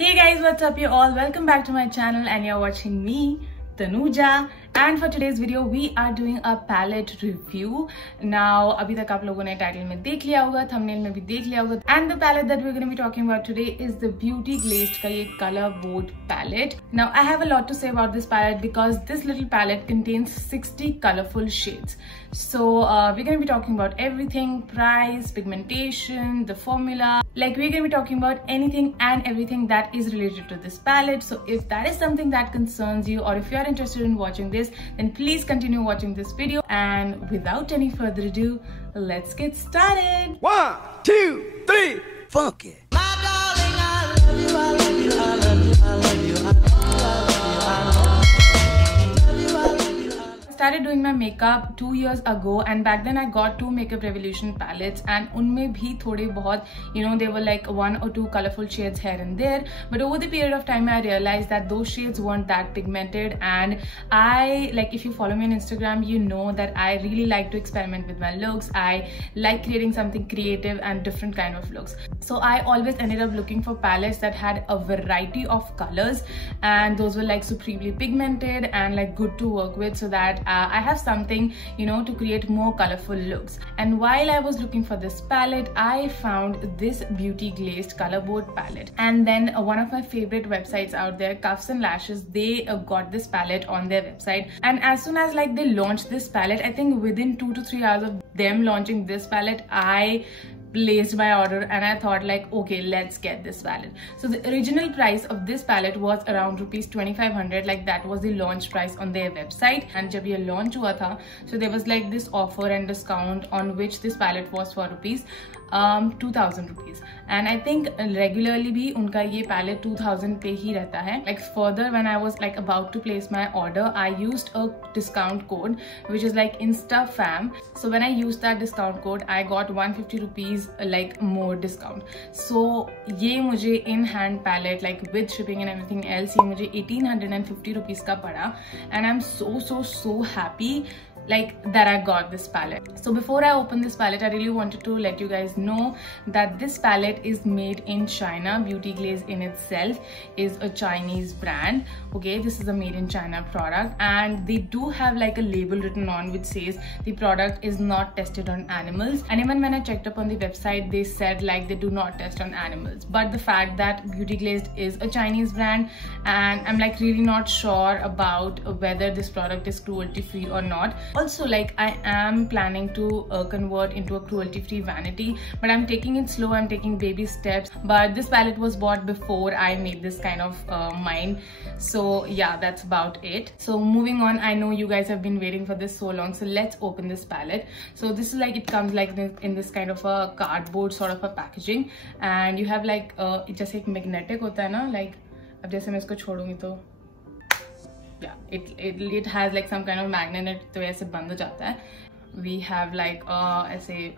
Hey guys, what's up you all? Welcome back to my channel and you're watching me, Tanuja. And for today's video, we are doing a palette review. Now, अभी तक आप लोगों ने title में देख लिया होगा, thumbnail में भी देख लिया होगा. And the palette that we're going to be talking about today is the Beauty Glazed का ये color board palette. Now, I have a lot to say about this palette because this little palette contains 60 colorful shades. So, we're going to be talking about everything, price, pigmentation, the formula. Like, we're going to be talking about anything and everything that is related to this palette. So, if that is something that concerns you or if you are interested in watching this, then please continue watching this video. And without any further ado, let's get started. 1, 2, 3, funk it. Started doing my makeup 2 years ago, and back then I got 2 Makeup Revolution palettes, and unme bhi thode bahut, you know, there were like 1 or 2 colorful shades here and there, but over the period of time I realized that those shades weren't that pigmented. And I, like, if you follow me on Instagram, you know that I really like to experiment with my looks. I like creating something creative and different kind of looks, so I always ended up looking for palettes that had a variety of colors, and those were like supremely pigmented and like good to work with, so that I have something, you know, to create more colorful looks. And while I was looking for this palette, I found this Beauty Glazed color board palette. And then one of my favorite websites out there, Cuffs and Lashes, they got this palette on their website. And as soon as like they launched this palette, I think within 2 to 3 hours of them launching this palette, I placed my order and I thought like, okay, let's get this palette. So the original price of this palette was around rupees 2500, like that was the launch price on their website. And jab ye launch hua tha, so there was like this offer and discount on which this palette was for rupees 2000 rupees. And I think regularly bhi unka ye palette 2000 pe hi rehta hai. Like further, when I was like about to place my order, I used a discount code which is like InstaFam. So when I used that discount code, I got 150 rupees like more discount. So ye mujhe in hand palette, like with shipping and everything else, ye mujhe 1850 rupees ka pada. And I'm so happy like that I got this palette. So before I open this palette, I really wanted to let you guys know that this palette is made in China. Beauty Glazed in itself is a Chinese brand. Okay, this is a made in China product, and they do have like a label written on which says the product is not tested on animals. And even when I checked up on the website, they said like they do not test on animals. But the fact that Beauty Glazed is a Chinese brand, and I'm like really not sure about whether this product is cruelty free or not. Also, like, I am planning to convert into a cruelty-free vanity, but I'm taking it slow. I'm taking baby steps. But this palette was bought before I made this kind of mind. So yeah, that's about it. So moving on, I know you guys have been waiting for this so long, so let's open this palette. So this is like, it comes like in this kind of a cardboard sort of a packaging, and you have like it just like magnetic hota hai na, like ab jaise main isko chodungi to yeah, it has like some kind of magnet, तो ऐसे बंद हो जाता है. We have like ऐसे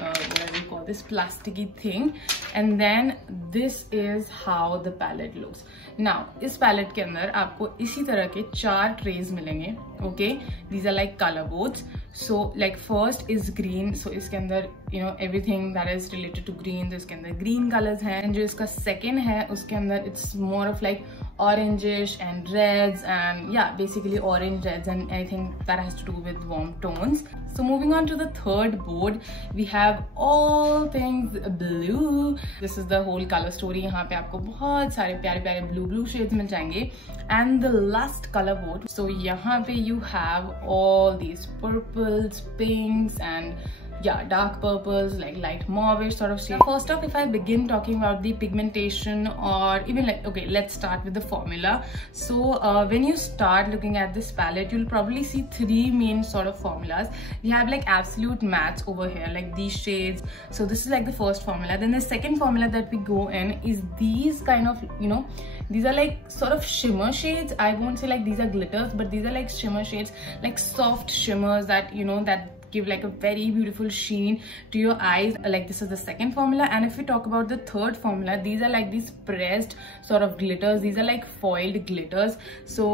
what do you call this, plasticky thing, and then this is how the palette looks. Now इस palette के अंदर आपको इसी तरह के 4 trays मिलेंगे. Okay, these are like color boards. So like first is green, so इसके अंदर you know everything that is related to green, तो इसके अंदर green colors हैं. And जो इसका second है उसके अंदर it's more of like orangish and reds, and yeah, basically orange, reds and anything that has to do with warm tones. So moving on to the third board, we have all things blue. This is the whole color story. यहाँ पे आपको बहुत सारे प्यारे प्यारे blue shades मिल जाएंगे. And the last color board, so यहाँ पे you have all these purples, pinks, and yeah, dark purples, like light mauve sort of shade. First off, if I begin talking about the pigmentation, or even like, okay, let's start with the formula. So when you start looking at this palette, you'll probably see 3 main sort of formulas. You have like absolute mattes over here, like these shades. So this is like the first formula. Then the second formula that we go in is these kind of, you know, these are like sort of shimmer shades. I won't say like these are glitters, but these are like shimmer shades, like soft shimmers that, you know, that give like a very beautiful sheen to your eyes. Like this is the second formula. And if we talk about the third formula, these are like these pressed sort of glitters. These are like foiled glitters, so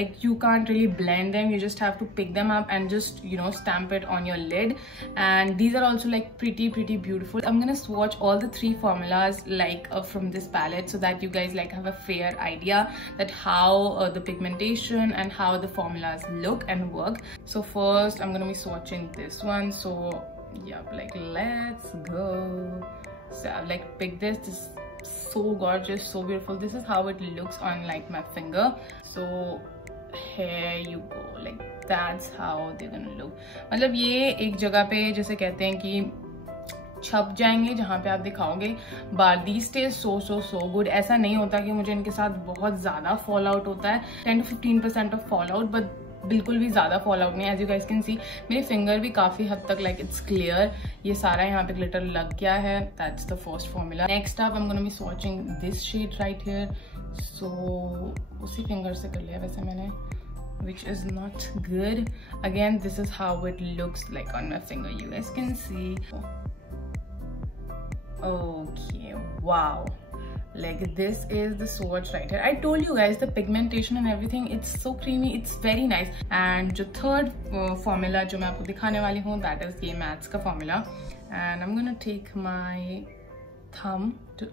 like you can't really blend them, you just have to pick them up and just, you know, stamp it on your lid. And these are also like pretty beautiful. I'm gonna swatch all the three formulas like from this palette, so that you guys like have a fair idea that how the pigmentation and how the formulas look and work. So first I'm gonna be swatching this one. So yeah, like let's go. So I've like picked this so gorgeous, so beautiful. This is how it looks on like my finger. So here you go, like that's how they're gonna look. मतलब ये एक जगह पे जैसे कहते हैं कि छप जाएंगे जहाँ पे आप दिखाओगे, but these stay so good. ऐसा नहीं होता कि मुझे इनके साथ बहुत ज़्यादा फॉल आउट होता है, 10 to 15% of fall out, but बिल्कुल भी ज़्यादा फॉल आउट नहीं है. As you guys can see मेरे फिंगर भी काफ़ी हद तक लाइक इट्स क्लियर. ये सारा यहाँ पे ग्लिटर लग गया है. That's the first formula. Next up I am gonna be swatching this shade right here. So उसी फिंगर से कर लिया वैसे मैंने, which is not good. Again, this is how it looks like on my finger. You guys can see. Okay, wow, like this is the swatch right here. I told you guys the pigmentation and everything, it's so creamy, it's very nice. And the third formula जो मैं आपको दिखाने वाली हूँ, that is ये maths का formula. And I'm gonna take my thumb to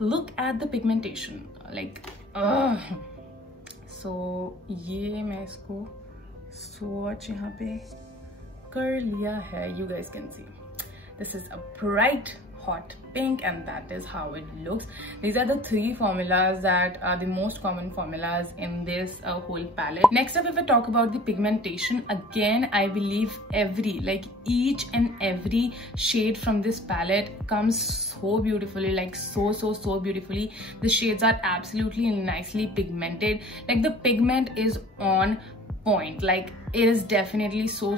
look at the pigmentation, like so ये मैं इसको swatch यहाँ पे कर लिया है. You guys can see this is a bright hot pink, and that is how it looks. These are the three formulas that are the most common formulas in this whole palette. Next up, if I talk about the pigmentation, again I believe each and every shade from this palette comes so beautifully, like so beautifully. The shades are absolutely nicely pigmented. Like the pigment is on point, like it is definitely so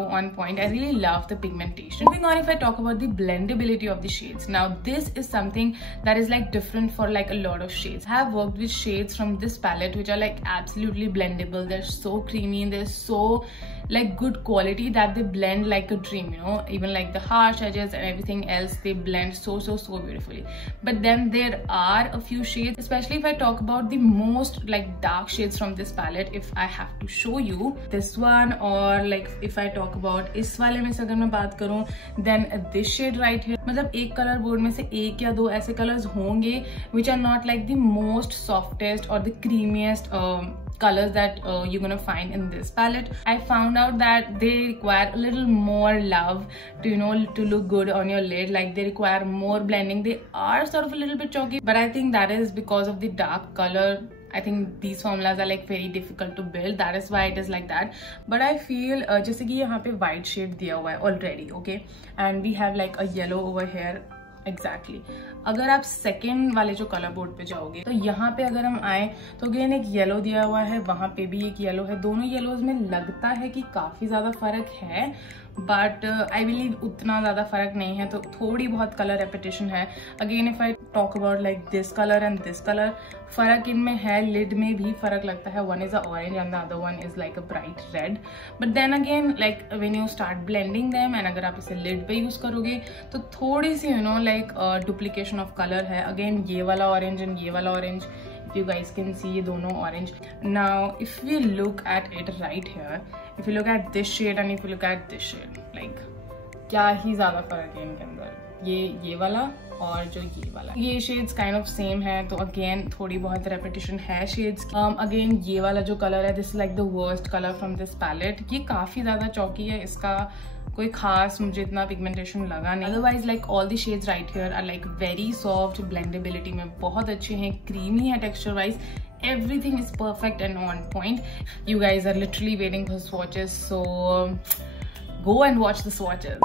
on point. I really love the pigmentation. Moving on, if I talk about the blendability of the shades, now this is something that is like different for like a lot of shades. I have worked with shades from this palette which are like absolutely blendable. They're so creamy and they're so like good quality that they blend like a dream, you know. Even like the harsh edges and everything else, they blend so beautifully. But then there are a few shades, especially if I talk about the most like dark shades from this palette. If I have to show you this one, or like if I talk about इस वाले में से अगर मैं बात करूँ, then this shade right here, मतलब एक कलर बोर्ड में से एक या दो ऐसे कलर्स होंगे which are not like the most softest or the creamiest colors that you're gonna find in this palette. I found out that they require a little more love to, you know, to look good on your lid. Like they require more blending. They are sort of a little bit chalky, but I think that is because of the dark color. I think these formulas are like very difficult to build. That is why it is like that. But I feel जैसे कि यहाँ पे white shade दिया हुआ है already, okay, and we have like a yellow over here. Exactly. अगर आप second वाले जो कलर बोर्ड पे जाओगे तो यहाँ पे अगर हम आए तो अगेन एक येलो दिया हुआ है, वहां पे भी एक येलो है. दोनों येलोज में लगता है कि काफी ज्यादा फर्क है, बट आई बिलीव उतना ज्यादा फर्क नहीं है. तो थोड़ी बहुत कलर रेपिटेशन है. Again if I talk about like this colour and this colour, फर्क इनमें है. लिड में भी फर्क लगता है. One is a orange and the other one is like a bright red. But then again like when you start blending them, and अगर आप इसे लिड पे यूज करोगे तो थोड़ी सी you know like duplication of colour है. Again ये वाला ऑरेंज एंड ये वाला orange, you guys can see ये दोनों orange. Now if we look at it right here, if you look at this shade and if you look at this shade, like क्या ही ज्यादा फर्क है इनके अंदर. ये वाला और जो ये वाला, ये शेड्स काइंड ऑफ सेम है. तो अगेन थोड़ी बहुत रेपिटेशन है शेड्स की. अगेन ये वाला जो कलर है, this like the worst colour from this palette. ये काफी ज्यादा चौकी है. इसका कोई खास मुझे इतना पिगमेंटेशन लगा नहीं. Otherwise like all the shades right here are like very soft. Blendability में बहुत अच्छे हैं, क्रीमी है texture wise. Everything is perfect and on point. You guys are literally waiting for swatches, so go and watch the swatches.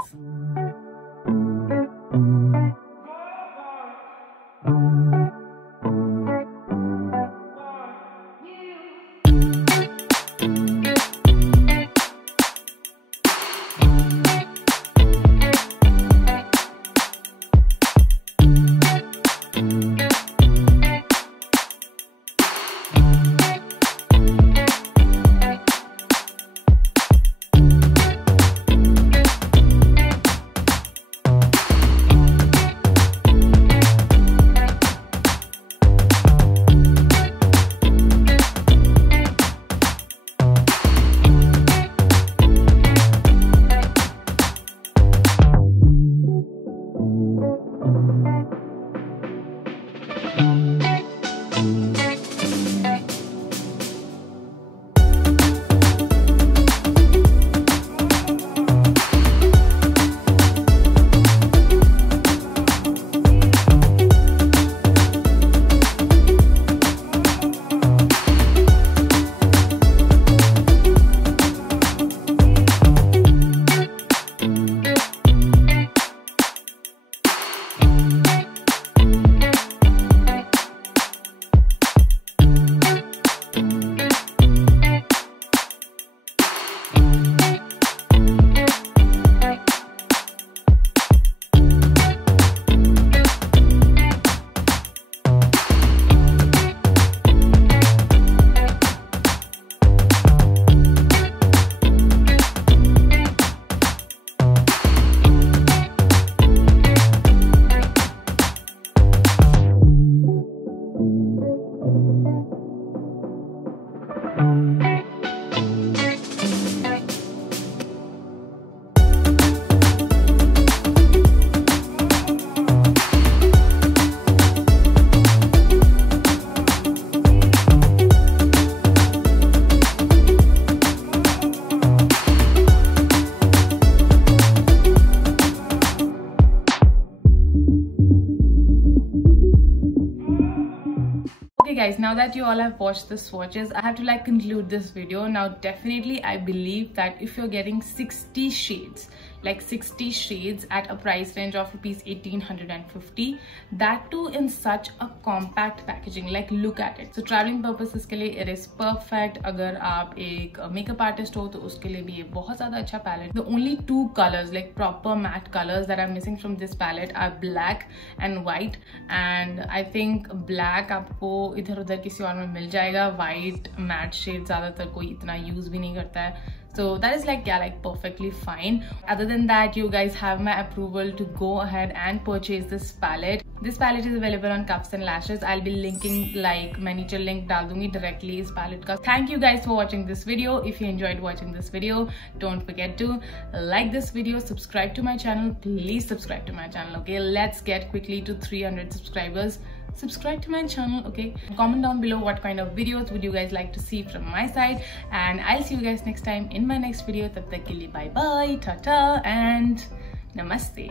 Okay guys, now that you all have watched the swatches, I have to like conclude this video. Now definitely I believe that if you're getting 60 shades, like 60 shades at a price range of rupees 1850, that too in such a compact packaging, like look at it. So traveling purposes के लिए it is perfect. अगर आप एक makeup artist हो तो उसके लिए भी ये बहुत ज़्यादा अच्छा palette. The only two colors, like proper matte colors that are missing from this palette are black and white, and I think black आपको इधर उधर किसी और में मिल जाएगा. White matte shade ज़्यादातर कोई इतना use भी नहीं करता है. So that is like, yeah, like perfectly fine. Other than that, you guys have my approval to go ahead and purchase this palette. This palette is available on Cuffs and Lashes. I'll be linking, like मैं नीचे link डाल दूंगी directly इस palette का. Thank you guys for watching this video. If you enjoyed watching this video, don't forget to like this video, subscribe to my channel. Please subscribe to my channel, okay? Let's get quickly to 300 subscribers. Subscribe to my channel, okay? Comment down below what kind of videos would you guys like to see from my side, and I'll see you guys next time in my next video. Tab tak ke liye bye bye, tata and namaste.